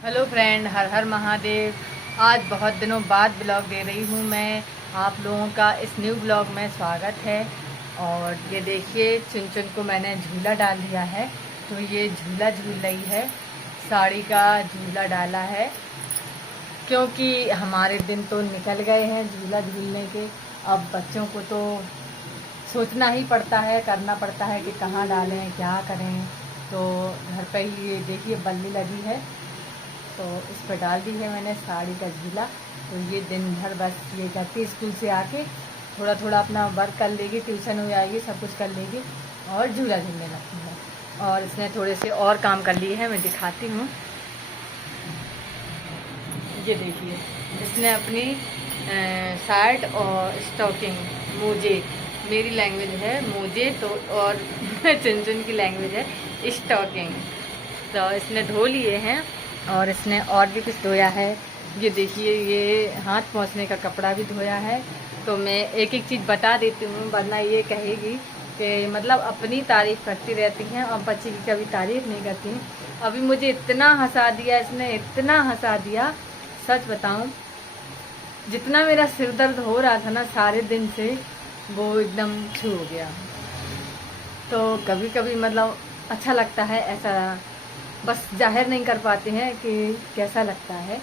Hello friend, हर हर महादेव। आज बहुत दिनों बाद ब्लॉग दे रही हूँ मैं। आप लोगों का इस न्यू ब्लॉग में स्वागत है। और ये देखिए, चुन चुन को मैंने झूला डाल दिया है, तो ये झूला झूल रही है। साड़ी का झूला डाला है क्योंकि हमारे दिन तो निकल गए हैं झूला झूलने के। अब बच्चों को तो सोचना ही पड़ता है, करना पड़ता है कि कहाँ डालें, क्या करें। तो घर पे ही ये देखिए बल्ली लगी है, तो इस पर डाल दी है मैंने साड़ी का झूला। तो ये दिन भर बस ये करती, स्कूल से आके थोड़ा थोड़ा अपना वर्क कर लेगी, ट्यूशन हो जाएगी, सब कुछ कर लेगी और झूला झूलने लगती है। और इसने थोड़े से और काम कर लिए हैं, मैं दिखाती हूँ। ये देखिए, इसने अपनी शर्ट और स्टॉकिंग, मोजे, मेरी लैंग्वेज है मोजे तो, और चुन चुन की लैंग्वेज है स्टॉकिंग, तो इसने धो लिए हैं। और इसने और भी कुछ धोया है। ये देखिए, ये हाथ पोंछने का कपड़ा भी धोया है। तो मैं एक एक चीज़ बता देती हूँ, वरना ये कहेगी कि मतलब अपनी तारीफ़ करती रहती हैं और बच्चे की कभी तारीफ़ नहीं करती हैं। अभी मुझे इतना हंसा दिया इसने, इतना हंसा दिया, सच बताऊँ, जितना मेरा सिर दर्द हो रहा था ना सारे दिन से, वो एकदम छू हो गया। तो कभी कभी मतलब अच्छा लगता है ऐसा, बस जाहिर नहीं कर पाते हैं कि कैसा लगता है।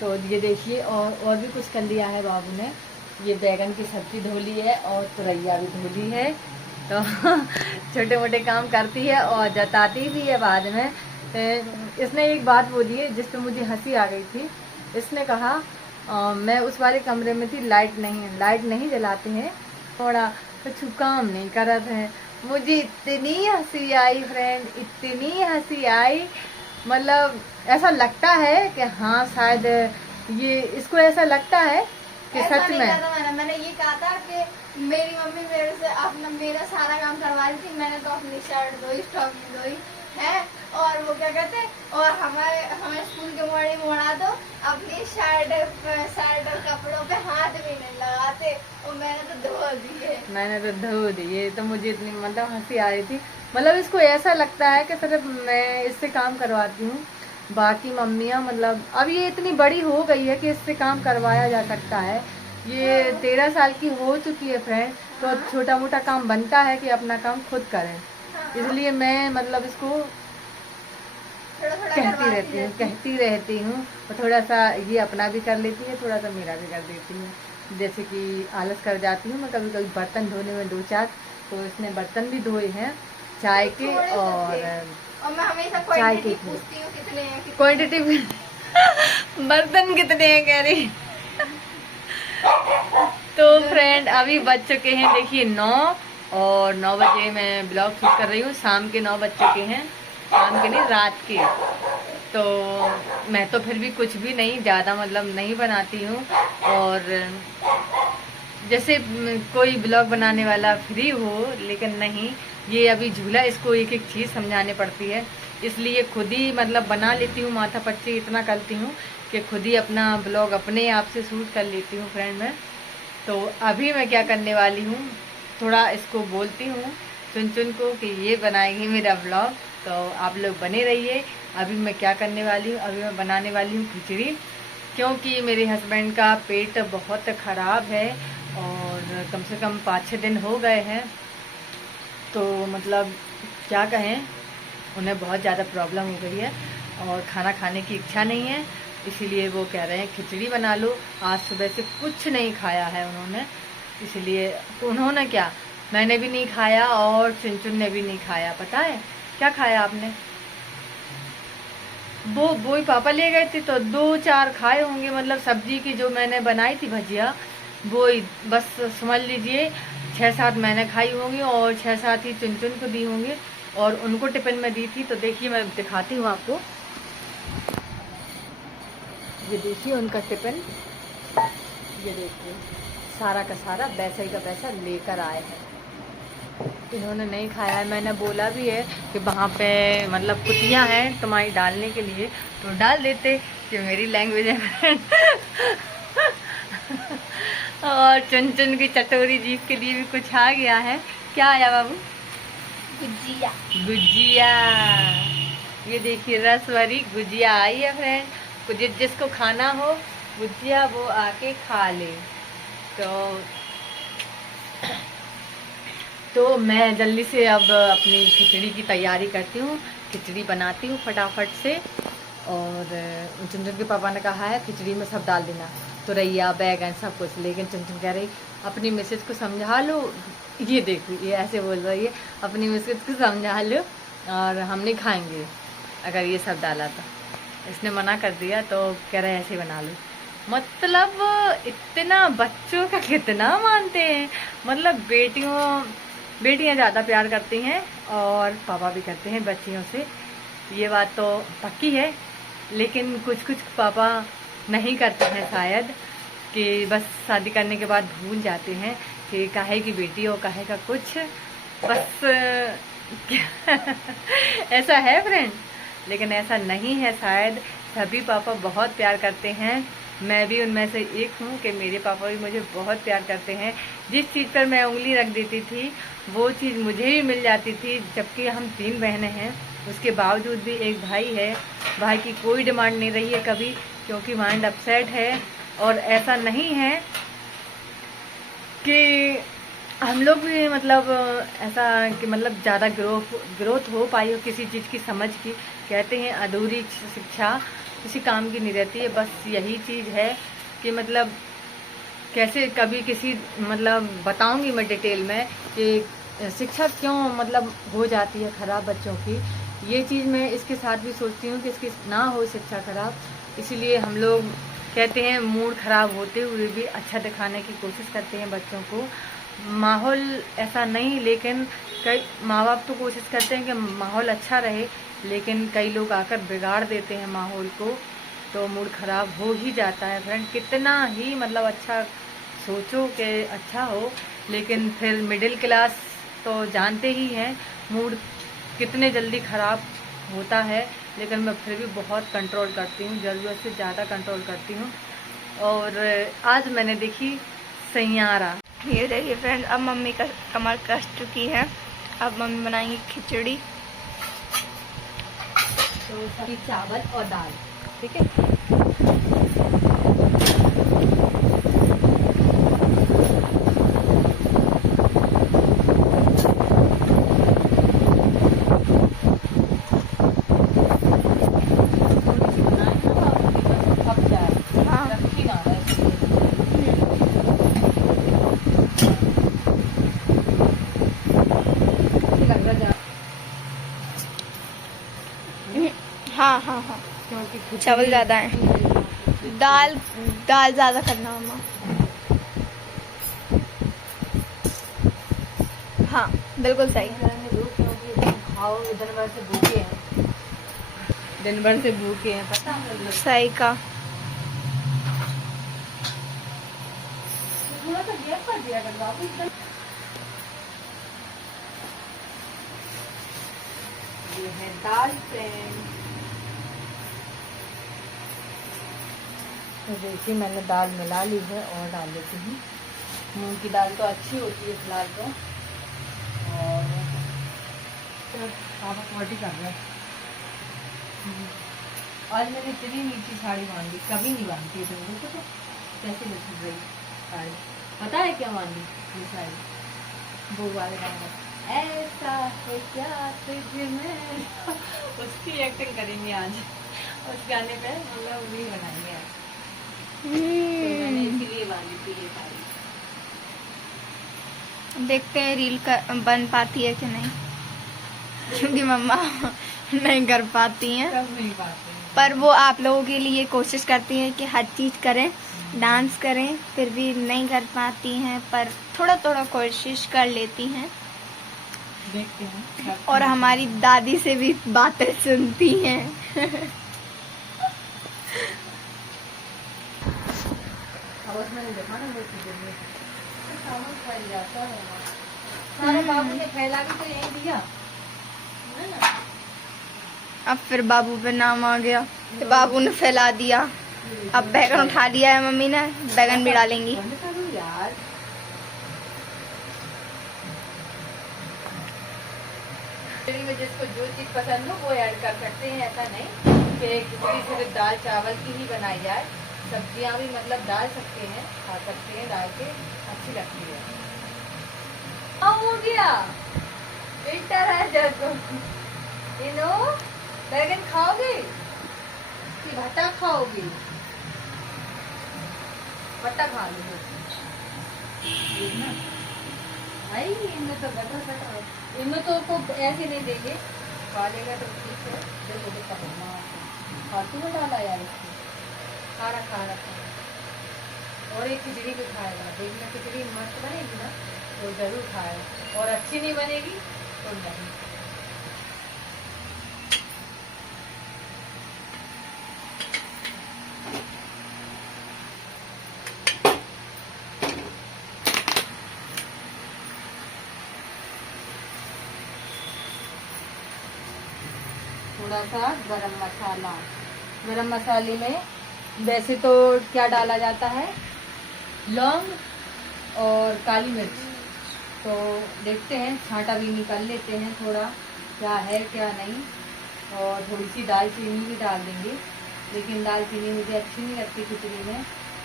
तो ये देखिए, और भी कुछ कर लिया है बाबू ने। ये बैगन की सब्ज़ी धो ली है और तुरैया भी धो ली है। तो छोटे मोटे काम करती है और जताती भी है बाद में। इसने एक बात बोली है जिस पे मुझे हंसी आ गई थी। इसने कहा मैं उस वाले कमरे में थी, लाइट नहीं जलाते हैं, थोड़ा कुछ काम नहीं करते हैं। मुझे इतनी हंसी आई फ्रेंड, इतनी हंसी आई, मतलब ऐसा लगता है कि हाँ शायद ये इसको ऐसा लगता है कि सच में। मैंने ये कहा था कि मेरी मम्मी मेरे से अपना मेरा सारा काम करवा रही थी। मैंने तो अपनी शर्ट धोई, स्टॉकिंग धोई है, और वो क्या कहते हैं, और हमें स्कूल के मॉर्निंग मोड़ा दो, अपनी शर्ट और कपड़ों पे हाथ भी नहीं लगाते, और मैंने तो धो दिए। तो मुझे इतनी मतलब हंसी आ रही थी। मतलब इसको ऐसा लगता है कि सिर्फ मैं इससे काम करवाती हूँ, बाकी मम्मियाँ मतलब अब ये इतनी बड़ी हो गई है कि इससे काम करवाया जा सकता है। ये 13 साल की हो चुकी है फ्रेंड, तो छोटा मोटा काम बनता है कि अपना काम खुद करें। इसलिए मैं मतलब इसको कहती रहती हूँ और थोड़ा सा ये अपना भी कर लेती है, थोड़ा सा मेरा भी कर देती है। जैसे कि आलस कर जाती हूँ मैं कभी कभी बर्तन धोने में, 2-4, तो इसने बर्तन भी धोए हैं चाय के, और मैं हमेशा चाय के पूछती हूँ कितने हैं, क्वांटिटी बर्तन कितने हैं कह रही। तो फ्रेंड अभी बज चुके हैं देखिए 9, और 9 बजे मैं ब्लॉग शूट कर रही हूँ। शाम के 9 बज चुके हैं, शाम के नहीं, रात के। तो मैं तो फिर भी कुछ भी नहीं ज़्यादा मतलब नहीं बनाती हूँ। और जैसे कोई ब्लॉग बनाने वाला फ्री हो, लेकिन नहीं, ये अभी झूला, इसको एक एक चीज़ समझाने पड़ती है, इसलिए खुद ही मतलब बना लेती हूँ, माथा पच्ची इतना करती हूँ कि खुद ही अपना ब्लॉग अपने आप से शूट कर लेती हूँ फ्रेंड मैं। तो अभी मैं क्या करने वाली हूँ, थोड़ा इसको बोलती हूँ चुन चुन को कि ये बनाएगी मेरा ब्लॉग, तो आप लोग बने रहिए। अभी मैं क्या करने वाली हूँ, अभी मैं बनाने वाली हूँ खिचड़ी, क्योंकि मेरे हस्बैंड का पेट बहुत ख़राब है और कम से कम 5-6 दिन हो गए हैं। तो मतलब क्या कहें, उन्हें बहुत ज़्यादा प्रॉब्लम हो गई है और खाना खाने की इच्छा नहीं है, इसीलिए वो कह रहे हैं खिचड़ी बना लो। आज सुबह से कुछ नहीं खाया है उन्होंने, इसलिए तो उन्होंने क्या, मैंने भी नहीं खाया और चुन ने भी नहीं खाया। पता है क्या खाया आपने? वो ही पापा ले गए थे तो 2-4 खाए होंगे, मतलब सब्जी की जो मैंने बनाई थी भजिया, वो ही बस समझ लीजिए 6-7 मैंने खाई होंगी और 6-7 ही चुन को दी होंगी, और उनको टिफिन में दी थी। तो देखिए मैं दिखाती हूँ आपको, ये देखिए उनका टिफिन, ये देखिए सारा का सारा वैसा ही का वैसा लेकर आए हैं। इन्होंने नहीं खाया है। मैंने बोला भी है कि वहाँ पे मतलब कुतियाँ हैं तुम्हारी डालने के लिए, तो डाल देते, कि मेरी लैंग्वेज है। और चुन की चटोरी जीभ के लिए भी कुछ आ गया है। क्या आया बाबू? गुजिया। गुजिया। ये देखिए रस भरी गुजिया आई है फ्रेंड, जिसको खाना हो गुजिया वो आके खा ले। तो मैं जल्दी से अब अपनी खिचड़ी की तैयारी करती हूँ, खिचड़ी बनाती हूँ फटाफट से। और चुनचुन के पापा ने कहा है खिचड़ी में सब डाल देना, तो रैया बैगन सब कुछ, लेकिन चुनचुन कह रही अपनी मिसेज को समझा लो। ये देखो ये ऐसे बोल रही है, अपनी मिसेज को समझा लो और हम नहीं खाएंगे अगर ये सब डाला तो। इसने मना कर दिया तो कह रहे ऐसे बना लो। मतलब इतना बच्चों का कितना मानते हैं, मतलब बेटियां ज़्यादा प्यार करती हैं और पापा भी करते हैं बच्चियों से, ये बात तो पक्की है। लेकिन कुछ कुछ पापा नहीं करते हैं शायद, कि बस शादी करने के बाद भूल जाते हैं कि काहे की बेटी हो काहे का कुछ, बस ऐसा है फ्रेंड। लेकिन ऐसा नहीं है, शायद सभी पापा बहुत प्यार करते हैं। मैं भी उनमें से एक हूँ कि मेरे पापा भी मुझे बहुत प्यार करते हैं। जिस चीज़ पर मैं उंगली रख देती थी वो चीज़ मुझे भी मिल जाती थी। जबकि हम 3 बहनें हैं, उसके बावजूद भी एक भाई है। भाई की कोई डिमांड नहीं रही है कभी, क्योंकि माइंड अपसेट है। और ऐसा नहीं है कि हम लोग भी मतलब ऐसा कि मतलब ज़्यादा ग्रोथ हो पाई हो किसी चीज़ की समझ की। कहते हैं अधूरी शिक्षा किसी काम की नहीं रहती है। बस यही चीज़ है कि मतलब कैसे कभी किसी मतलब बताऊंगी मैं डिटेल में कि शिक्षा क्यों मतलब हो जाती है ख़राब बच्चों की। ये चीज़ मैं इसके साथ भी सोचती हूँ कि इसकी ना हो शिक्षा ख़राब। इसीलिए हम लोग कहते हैं मूड ख़राब होते हुए भी अच्छा दिखाने की कोशिश करते हैं बच्चों को। माहौल ऐसा नहीं, लेकिन कई माँ बाप तो कोशिश करते हैं कि माहौल अच्छा रहे, लेकिन कई लोग आकर बिगाड़ देते हैं माहौल को, तो मूड ख़राब हो ही जाता है फ्रेंड। कितना ही मतलब अच्छा सोचो कि अच्छा हो, लेकिन फिर मिडिल क्लास तो जानते ही हैं मूड कितने जल्दी ख़राब होता है। लेकिन मैं फिर भी बहुत कंट्रोल करती हूँ, ज़रूरत से ज़्यादा कंट्रोल करती हूँ। और आज मैंने देखी सैयारा। ये देखिए फ्रेंड, अब मम्मी का कमर कस चुकी है, अब मम्मी बनाएंगी खिचड़ी। तो सभी चावल और दाल, ठीक है। हाँ हाँ हाँ, क्योंकि चावल ज़्यादा है, दाल ज़्यादा करना मम्मा। हाँ बिल्कुल सही। खाओ, दिन भर से भूखे हैं, दिन भर से भूखे हैं, पता है सही का। थोड़ा सा गैप कर दिया कर बाबू। ये है दाल फ्रेंड। तो देखिए मैंने दाल मिला ली है और डाल देती हूँ। मूंग की दाल तो अच्छी होती है फिलहाल तो। और पापा पार्टी कर रहे हैं। आज मैंने इतनी नीची साड़ी बांधी, कभी नहीं बांधती है तुमको तो कैसे लग रही साड़ी। पता है क्या बांधी ये साड़ी? वो वाले गाना ऐसा है क्या तुझ में, उसकी एक्टिंग करेंगे आज। उस गाने पे हम लोग रील बनाएंगे आज। तो मैंने इसीलिए बांधी थी ये साड़ी। देखते हैं रील बन पाती है कि नहीं, क्योंकि मम्मा नहीं कर पाती हैं। सब नहीं पाते हैं। पर वो आप लोगों के लिए कोशिश करती हैं कि हर चीज़ करें, डांस करें, फिर भी नहीं कर पाती हैं, पर थोड़ा थोड़ा कोशिश कर लेती हैं। देखते हैं। और हमारी दादी से भी बातें सुनती हैं। अब उसमें नहीं देखा ना वो चीज़ें में सामान फैल जाता है। सारे बाबू ने फैला भी तो यही दिया है ना। अब फिर बाबू पे नाम आ गया, तो बाबू ने फैला दिया। अब बैगन उठा लिया है मम्मी ने, बैगन भी डालेंगी। यार मेरी वजह जिसको जो चीज़ पसंद हो वो ऐड कर सकते हैं। ऐसा नहीं कि खिचड़ी सिर्फ दाल चावल की ही बनाई जाए, सब्जियां भी मतलब डाल सकते हैं, खा सकते हैं, डाल के अच्छी लगती है। हो गया विंटर है जैसे बैगन खाओगे कि भट्टा खाओगे? भट्टा खा लो भाई, इनमें तो बटर बटर, इनमें तो को ऐसे नहीं देंगे, खा लेगा तो ठीक है। देखो कितना फालतू में डाला यार इसको, खा रखा और एक खिचड़ी भी खाएगा। देखना खिचड़ी मस्त बनेगी ना तो जरूर खाएगा, और अच्छी नहीं बनेगी तो नहीं। थोड़ा सा गरम मसाला, गरम मसाले में वैसे तो क्या डाला जाता है, लौंग और काली मिर्च। तो देखते हैं, छांटा भी निकाल लेते हैं थोड़ा क्या है क्या नहीं, और थोड़ी सी दालचीनी भी डाल देंगे, लेकिन दालचीनी मुझे अच्छी नहीं लगती खिचड़ी में,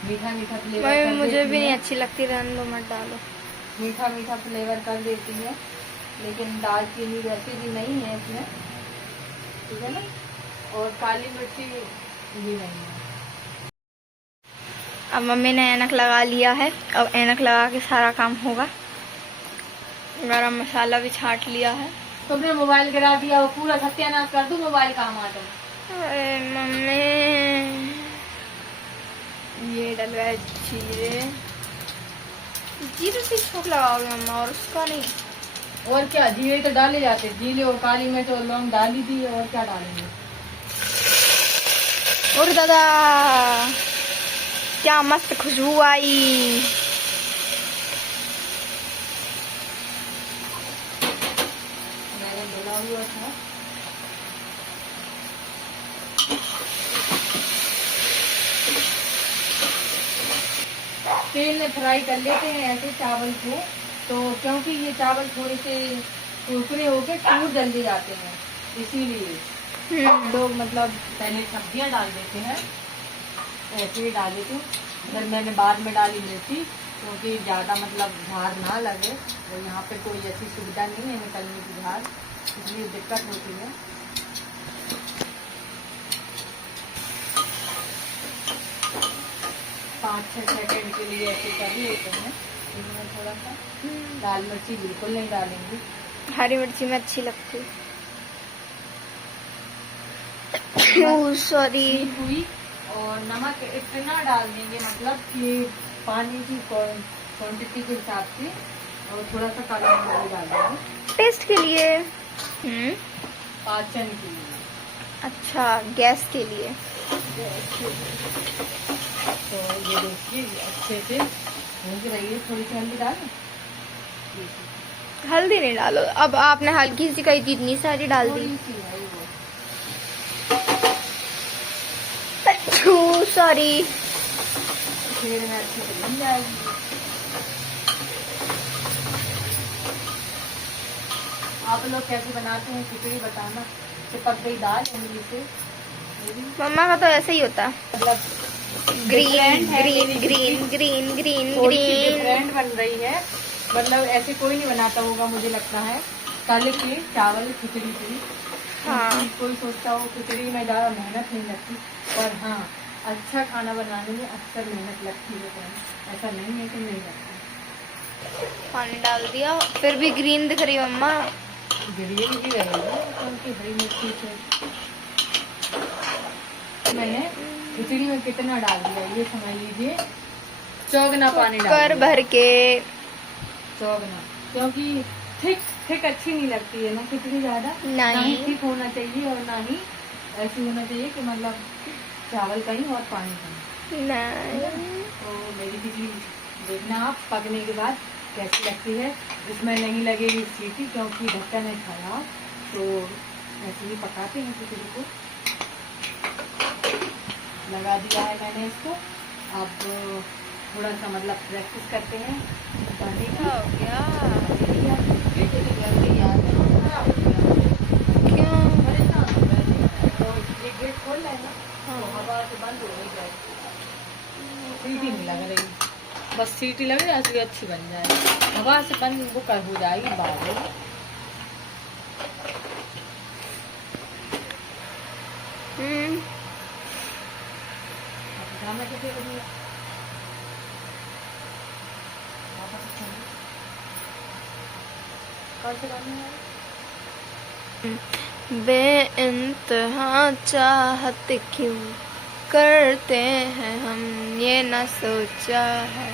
मीठा मीठा फ्लेवर मुझे भी नहीं अच्छी लगती, रहने दो मत डालो। मीठा मीठा फ्लेवर कर देती है, लेकिन दालचीनी वैसे भी नहीं है इसमें, ठीक है ना, और काली मिर्ची भी नहीं है। अब मम्मी ने ऐनक लगा लिया है, अब ऐनक लगा के सारा काम होगा। गरम मसाला भी छाट लिया है। तुमने मोबाइल गिरा दिया, वो पूरा सत्यानाश कर दूं मोबाइल का हमारा। अरे मम्मी, ये डल गए जीरे, जीरे से छोक लगाओगे मम्मा, और उसका नहीं। और क्या, जीरे तो डाले जाते, जीरे और काली मिर्च और लौंग डाली दी, और क्या डालेंगे। और दादा क्या मस्त खुशबू आई। बैगन धुला हुआ था, तेल में फ्राई कर लेते हैं ऐसे चावल को, तो क्योंकि ये चावल थोड़े से कुरकुरे होके टूट जल्दी जाते हैं, इसीलिए लोग मतलब पहले सब्जियां डाल देते हैं, ऐसे ही डाल देते हैं। अगर मैंने बाद में डाली मिर्ची, क्योंकि ज़्यादा मतलब झार ना लगे, तो यहाँ पे कोई ऐसी सुविधा नहीं है निकलने की झार, इसलिए दिक्कत होती है। पाँच छः सेकंड के लिए ऐसे कर लेते हैं। इसमें थोड़ा सा लाल मिर्ची बिल्कुल नहीं डालेंगे, हरी मिर्ची में अच्छी लगती सॉरी हुई, और नमक इतना डाल देंगे मतलब कि पानी की क्वांटिटी के हिसाब से, और थोड़ा सा काला नमक डाल देंगे टेस्ट के लिए। पाचन के लिए, अच्छा, गैस के लिए। तो ये देखिए अच्छे से भून रही है। थोड़ी सी हल्दी डालें, हल्दी नहीं डालो, अब आपने हल्की सी कही थी, इतनी सारी डाल दी। थोड़ी सी है वो। सॉरी, फिर में अच्छे से बन जाएगी। आप लोग कैसे बनाते हैं खिचड़ी बताना। चिपक गई दाल इमली से, मम्मा का तो ऐसे ही होता है, मतलब green green green green green green. Different बन रही है, मतलब ऐसे कोई नहीं बनाता होगा मुझे लगता है, काले के चावल खिचड़ी की। हाँ, कोई सोचता हो खिचड़ी में ज़्यादा मेहनत नहीं लगती, और हाँ अच्छा खाना बनाने में अक्सर मेहनत लगती है, तो ऐसा नहीं है कि नहीं लगती। पानी डाल दिया, फिर भी ग्रीन दिख रही है मम्मा। ग्रीन भी रहेगी क्योंकि हरी मिर्ची से। मैंने खिचड़ी में कितना डाल दिया ये समझ लीजिए, चौगना पानी डाल कर दिया। भर के चौगना, क्योंकि थिक अच्छी नहीं लगती है ना खिचड़ी ज़्यादा, ना ही नहीं, थिक होना चाहिए और ना ही ऐसी होना चाहिए कि मतलब चावल कहीं और पानी कहीं। नहीं। तो मेरी खिचड़ी देखना आप पकने के बाद कैसी लगती है। इसमें नहीं लगेगी सीटी क्योंकि ढक्कन नहीं खाया, तो ऐसे ही पकाते हैं खिचड़ी को। लगा दिया है मैंने इसको, अब थोड़ा सा मतलब प्रैक्टिस करते हैं पकाने की। हो गया। तो हवा से बंद हो गई है, सीटी नहीं लग रही, बस सीटी लग जाए तो अच्छी बन जाए, हवा से बंद वो कर हो जाएगी बाल। बेइंतहा चाहत क्यों करते हैं हम, ये न सोचा है।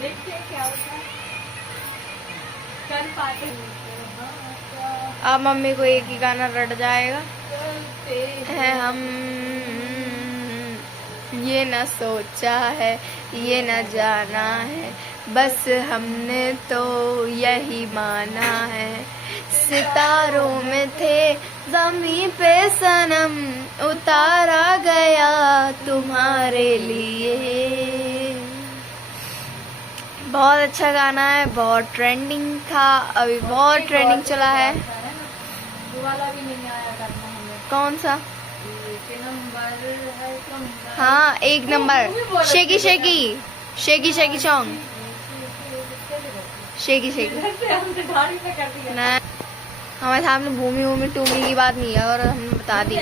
देखते हैं क्या होता है, कर पाते अब मम्मी को एक ही गाना रट जाएगा है हम, ये न सोचा है, ये न जाना है, बस हमने तो यही माना है। सितारों में थे ज़मीं पे सनम, उतारा गया तुम्हारे लिए। बहुत अच्छा गाना है, बहुत ट्रेंडिंग था, अभी बहुत ट्रेंडिंग चला है। वो वाला भी नहीं आया करना हमें, कौन सा? एक नंबर है कम, हाँ एक number, shaky shaky, shaky shaky song, shaky shaky. ना हमारे सामने भूमि भूमि टूमी की बात नहीं है और हमने बता दी।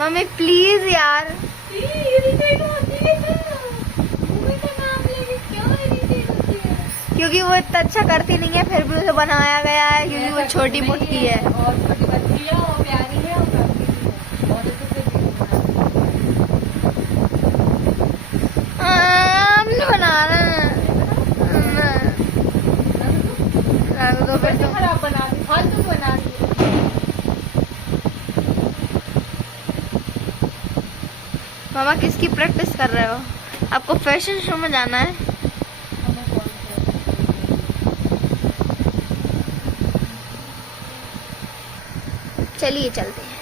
मम्मी प्लीज यार, क्योंकि वो इतना अच्छा करती नहीं है, फिर भी उसे बनाया गया है क्योंकि वो छोटी मोटी है और छोटी बच्ची है और प्यारी है और करती है और हमने बनाना तो फिर तो खराब बना दी, फालतू बना दी। मामा किसकी प्रैक्टिस कर रहे हो? आपको फैशन शो में जाना है? चलिए चलते हैं।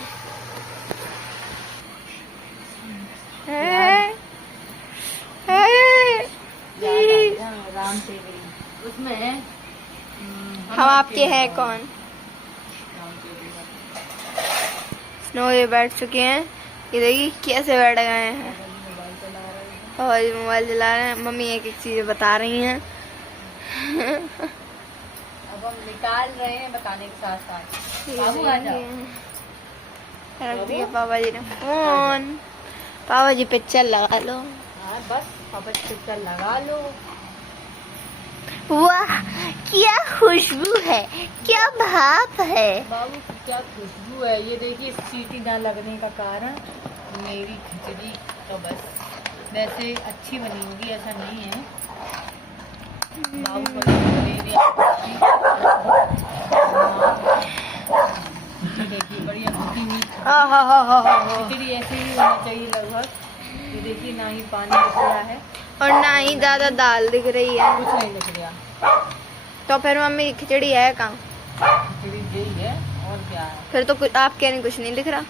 राम तेरी उसमें हम आपके हैं कौन? स्नो ये बैठ चुके हैं, ये देखिए कैसे बैठ गए हैं और ये मोबाइल चला रहे हैं। मम्मी एक एक चीज बता रही हैं। अब हम निकाल रहे हैं बताने के साथ साथ। बाबू आ जाओ। रख दिया पापा जी ने फोन। पापा जी पिक्चर लगा लो। हाँ बस पापा पिक्चर लगा लो। वाह क्या खुशबू है, क्या भाप है। बाबू की क्या खुशबू है। ये देखिए सीटी ना लगने का कारण मेरी खिचड़ी तो बस वैसे अच्छी बनी होगी ऐसा नहीं है। बाबू को दे दिया। देखिए बढ़िया खिचड़ी ऐसे ही होना चाहिए लगभग। ये देखिए ना ही पानी दिख रहा है और ना ही ज्यादा दाल दिख रही है। कुछ नहीं दिख रहा। तो फिर मम्मी खिचड़ी है कहाँ? खिचड़ी यही है और क्या है। फिर तो कुछ आप कहने कुछ नहीं दिख रहा।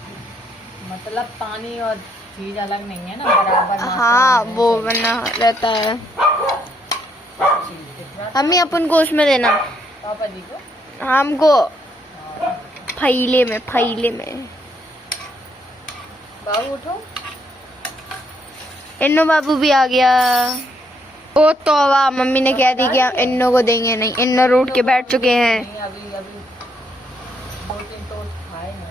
मतलब पानी और चीज अलग नहीं है ना, बराबर। हाँ वो बना रहता है। मम्मी अपन को उसमें देना, पापा जी को, हमको फैले में, फैले में। बाबू उठो। इन्नो बाबू भी आ गया। ओ तौबा, मम्मी ने कह दी क्या इन्नो को देंगे नहीं। इन्नो रूठ के बैठ चुके हैं। नहीं, अभी अभी 2-3 टोस्ट खाए हैं।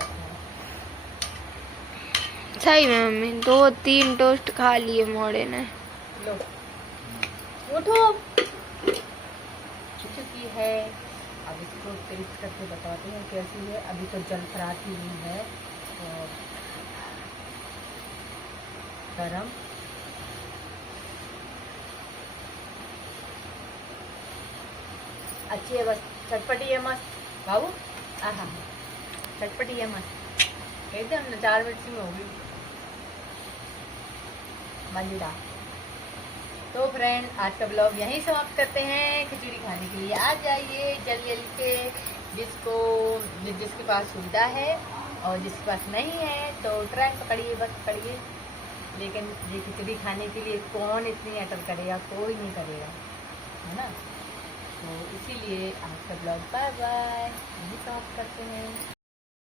सही में मम्मी 2-3 टोस्ट खा लिए मोड़े ने। लो उठो, चुकी है। अब इसको टेस्ट करके बताते हैं कैसी है। अभी तो जल फराती हुई है और गरम। अच्छी है, बस चटपटी है मस्त बाबू। आहा चटपटी है मस्त, एकदम 4 मिनट में होगी मजेदार। तो फ्रेंड आज का ब्लॉग यहीं समाप्त करते हैं। खिचड़ी खाने के लिए आ जाइए जल्दी जल्दी से, जिसके पास सुविधा है, और जिसके पास नहीं है तो ट्रेन पकड़िए, बस पकड़िए। लेकिन ये खिचड़ी खाने के लिए कौन इतनी अटल करेगा, कोई नहीं करेगा, है ना। तो इसीलिए आज का ब्लॉग बाय बाय यहीं समाप्त करते हैं।